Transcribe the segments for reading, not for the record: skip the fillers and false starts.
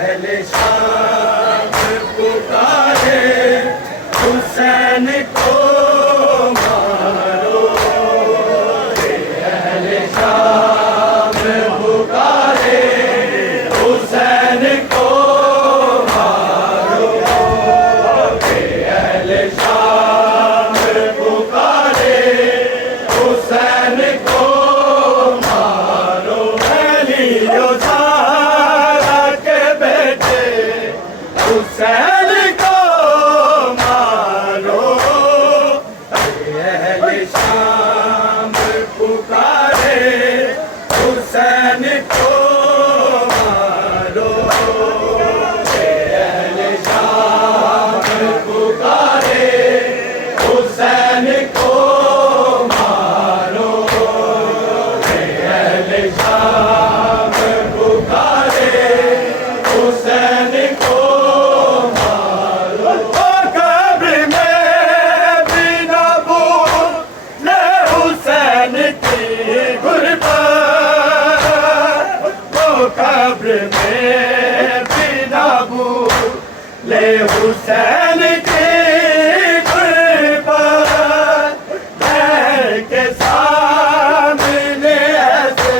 अहले शाम पुकारे हुसैन को मारो। अहले शाम पुकारे हुसैन को मारो। अहले शाम पुकारे हुसैन को मारो। अलियो ज़हरा के बेटे हुसैन को मारो। अहले शाम पुकारे हुसैन को मारो। अहले शाम पुकारे हुसैन को मारो। अहले शाम पुकारे हुसैन को मारो। कब्र में भी न भूले हुसैन की गुरबत। वो कब्र में भी न भूले हुसैन की गुरबत। महल के सामने ऐसे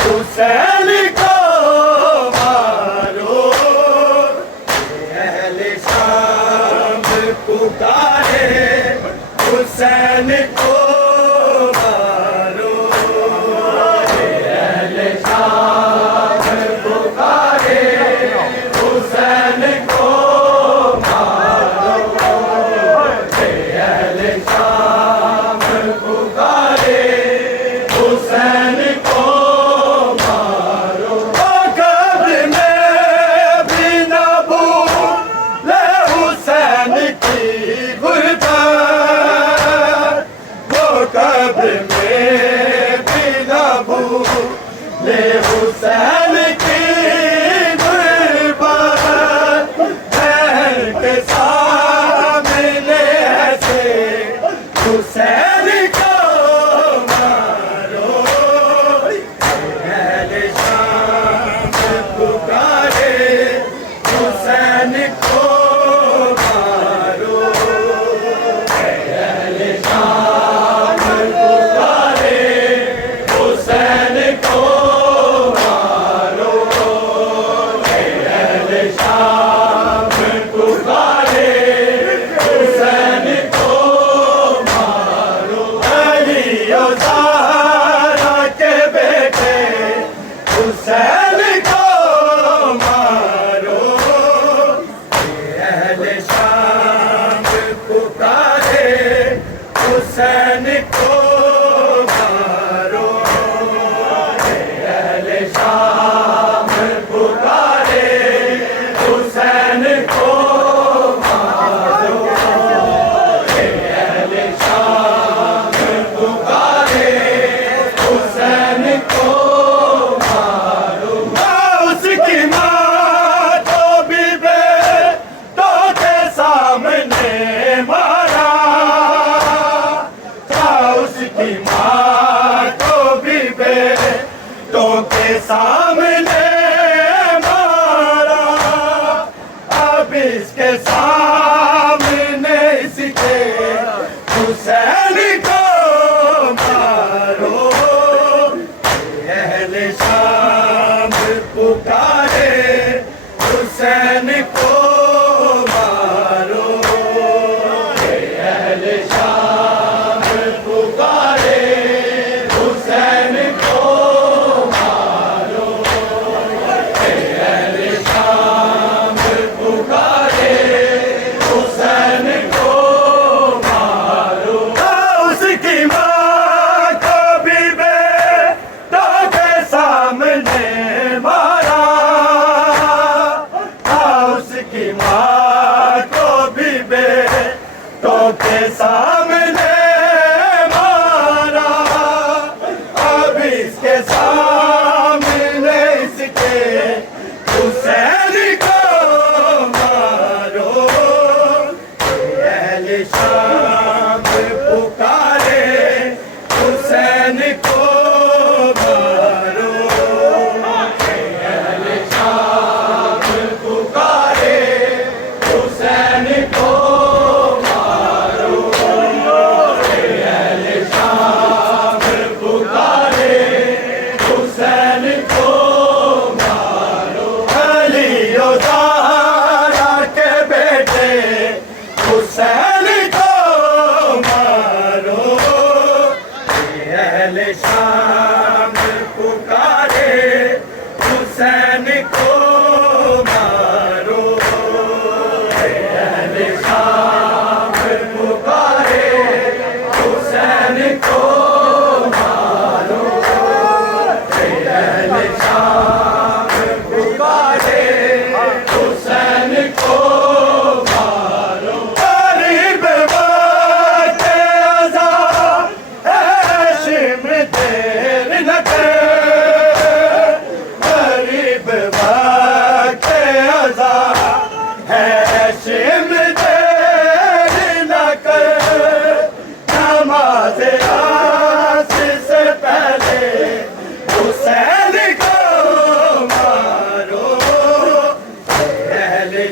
हुसैन को मारो। अहले शाम पुकारे हुसैन को मारो। अहले शाम पुकारे हुसैन को मारो। अहले शाम पुकारे हुसैन को मारो। कब्र में भी न भूले हुसैन की गुरबत। वो कब्र में भी न भूले हुसैन की गुरबत। महल के सामने ऐसे हुसैन को मारो। अहले शाम पुकारे हुसैन को मारो। अहले शाम पुकारे हुसैन को मारो। अहले शाम पुकारे हुसैन को मारो। अलियो ज़हरा के बेटे हुसैन को मारो। अहले शाम पुकारे हुसैन को मारो। अहले शाम पुकारे हुसैन को मारो। अहले शाम पुकारे हुसैन को मारो। उसकी माँ को भी बेटों के सामने मारा था। उसकी माँ को भी बेटों के सामने मारा। अब इसके सामने इसके हुसैन को मारो। अहले शाम पुकारे हुसैन को मारो। अहले शाम पुकारे हुसैन को मारो। अहले शाम पुकारे हुसैन को मारो। उसकी माँ को भी बेटों के सामने मारा था। उसकी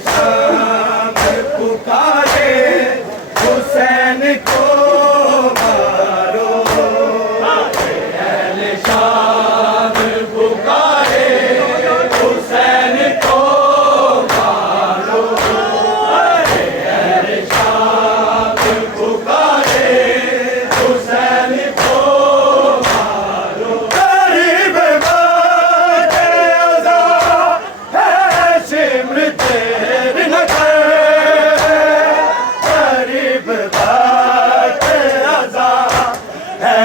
शाम पुकारे हुसैन को मारो। अहले शाम पुकारे हुसैन को मारो। अहले शाम पुकारे हुसैन को मारो। गरीब बाके अज़ा है शिम्र तेरी नज़र। गरीब बाके अज़ा है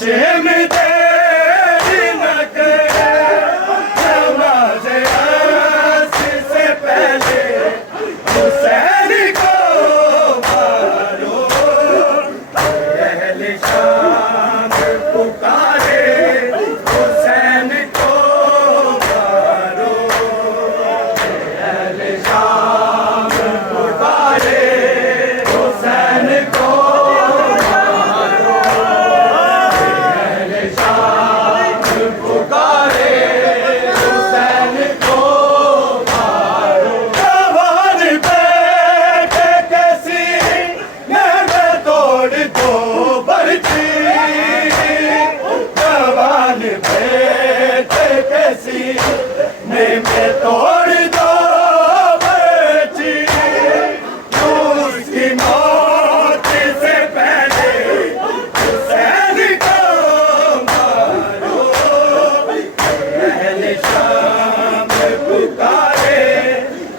शिम्र तेरी नज़र। नमाज़े असर से पहले हुसैन को मारो। अहले शाम पुकारे हुसैन को मारो। अहले शाम पुकारे हुसैन को मारो। अहले शाम पुकारे हुसैन को मारो। जवान बेटे के सीने में तोड़ दो बरछी। जवान बेटे के सीने में तोड़ दो बरछी। उसकी मौत से पहले हुसैन को मारो। अहले शाम पुकारे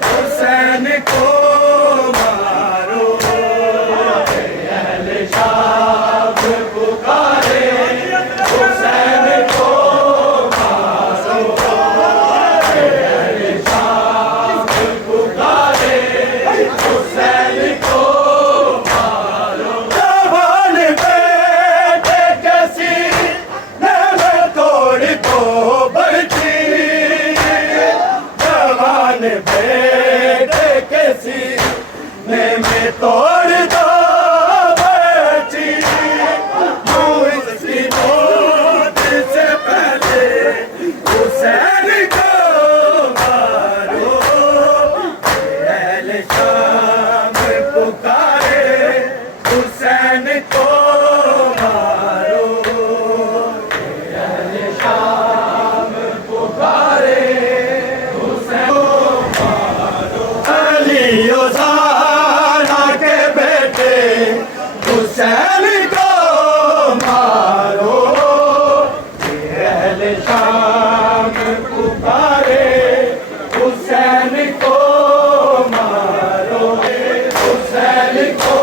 हुसैन को मारो। अहले शाम पुकारे हुसैन को मारो। अहले शाम पुकारे हुसैन को मारो। जवान बेटे के सीने में तोड़ दो बरछी। जवान बेटे के सीने में तोड़ दो बरछी। उसकी मौत से पहले हुसैन को मारो। अहले शाम पुकारे हुसैन को मारो। अहले शाम पुकारे हुसैन को मारो। अली ज़ारा के बेटे हुसैन को मारो। अहले शाम पुकारे हुसैन को मारो। हुसैन को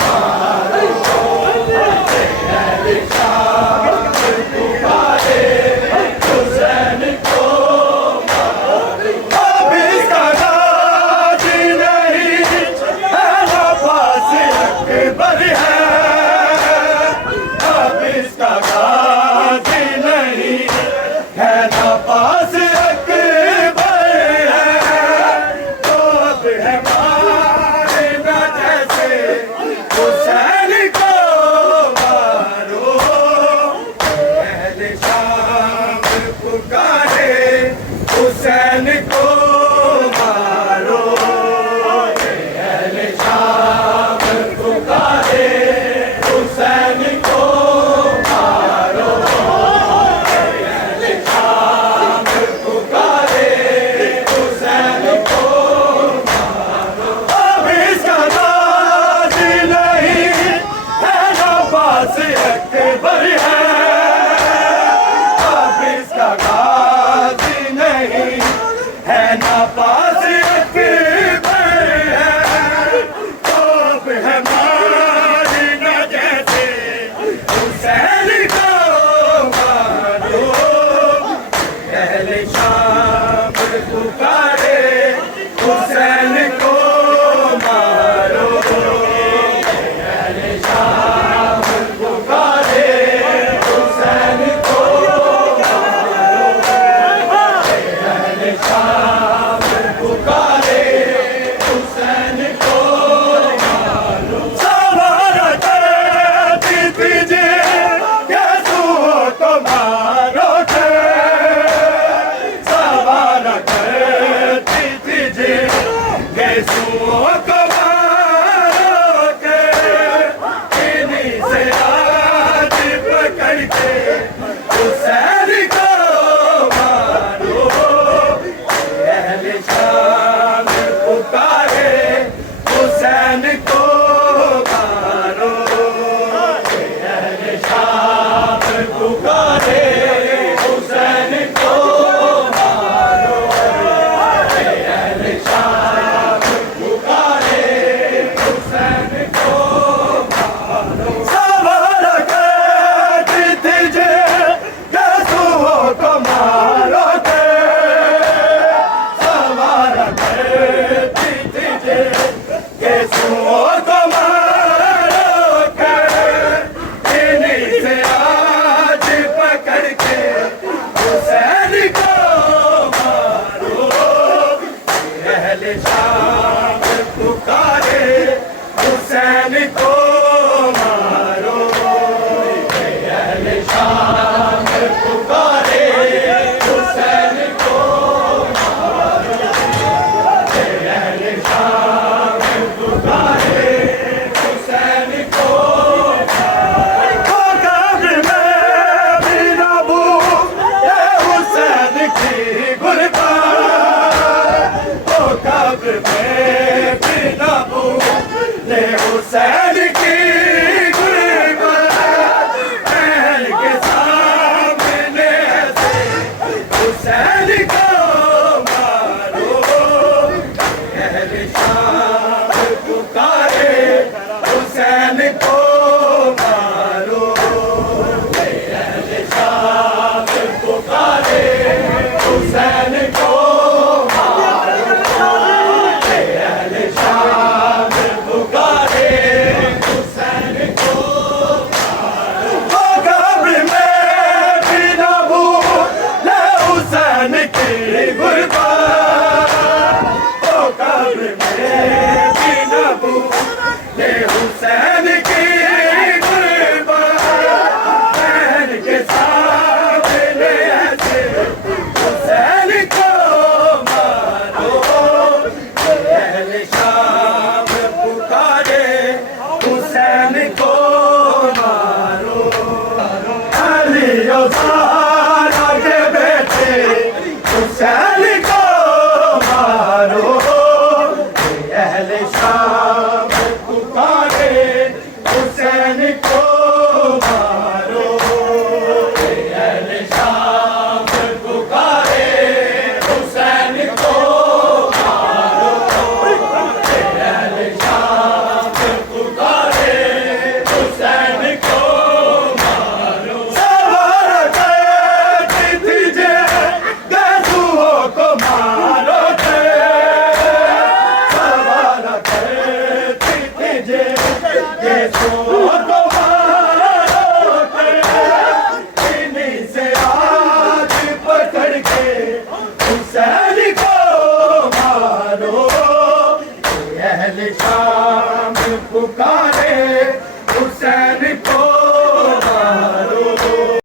मारो। अहले शाम पुकारे हुसैन को मारो। अब इसका गाजी नहीं है ना पास अकबर है। अब इसका गाजी नहीं है ना पास अकबर है। तो अब है मारना जैसे हुसैन को मारो। अहले शाम पुकारे हुसैन को मारो। अहले शाम पुकारे हुसैन को मारो। अहले शाम पुकारे हुसैन को मारो। अब इसका गाजी नहीं है ना पास अकबर है। अब इसका गाजी नहीं है ना पास अकबर है। तो अब है मारना जैसे हुसैन को मारो। अहले शाम पुकारे हुसैन को मारो। अहले शाम पुकारे हुसैन को मारो। अहले शाम पुकारे हुसैन को मारो। सवारा करती तुझे कैसू तो मारो थे। सवारा करती तुझे यीशुओं को मारो के इन्हीं से आज पकड़ के हुसैन को मारो। अहले शाम पुकारे हुसैन को मारो। अहले शाम पुकारे हुसैन को मारो। अहले शाम पुकारे हुसैन को मारो। सवार के दीजिए यीशुओं को मारो के। सवार के दीजिए यीशुओं को मारो के। इन्हीं से आज पकड़ के हुसैन को मारो। अहले शाम पुकारे हुसैन को मारो। अहले शाम पुकारे हुसैन को मारो। अहले शाम पुकारे हुसैन को मारो। कब्र में भी न भूले हुसैन की गुलबात। ओ कब्र में भी न भूले हुसैन की गुलबात। महल के सामने से हुसैन को मारो। अहले शाम पुकारे हुसैन को मारो। अहले शाम पुकारे हुसैन को मारो। अहले शाम पुकारे हुसैन को मारो। ओ कब्र में भी न भूले हुसैन की गुलबात। ओ कब्र में भी न भूले हुसैन की गुलबात। महल के सामने ऐसे हुसैन को मारो। अहले शाम पुकारे हुसैन को मारो। अली और ज़हरा के बेटे हुसैन को मारो। अहले शाम पुकारे हुसैन को मारो। अहले शाम पुकारे हुसैन को मारो। अहले शाम पुकारे हुसैन को मारो। सवार के दीजिए यीशुओं को मारो के। सवार के दीजिए यीशुओं को मारो के। इन्हीं से आज पकड़ के हुसैन को मारो। अहले शाम पुकारे